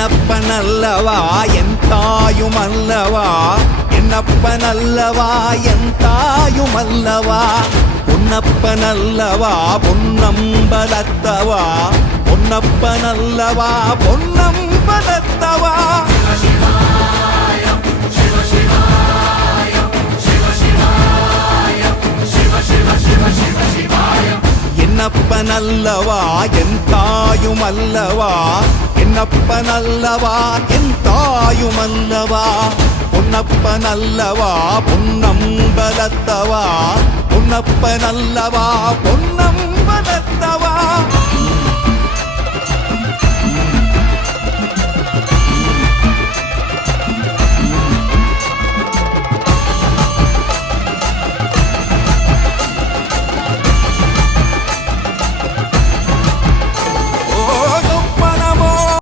என்னப்பனல்லவா என் தாயுமல்லவா, என்னப்பனல்லவா என் தாயுமல்லவா, பொன்னப்பனல்லவா பொன்னம்பலத்தவா, பொன்னப்பனல்லவா பொன்னம்பலத்தவா. என்னப்பனல்லவா என் தாயுமல்லவா, என்னப்பனல்லவா என் தாயுமல்லவா, பொன்னப்பனல்லவா பொன்னம்பலத்தவா, பொன்னப்பனல்லவா பொன்னம்பலத்தவா.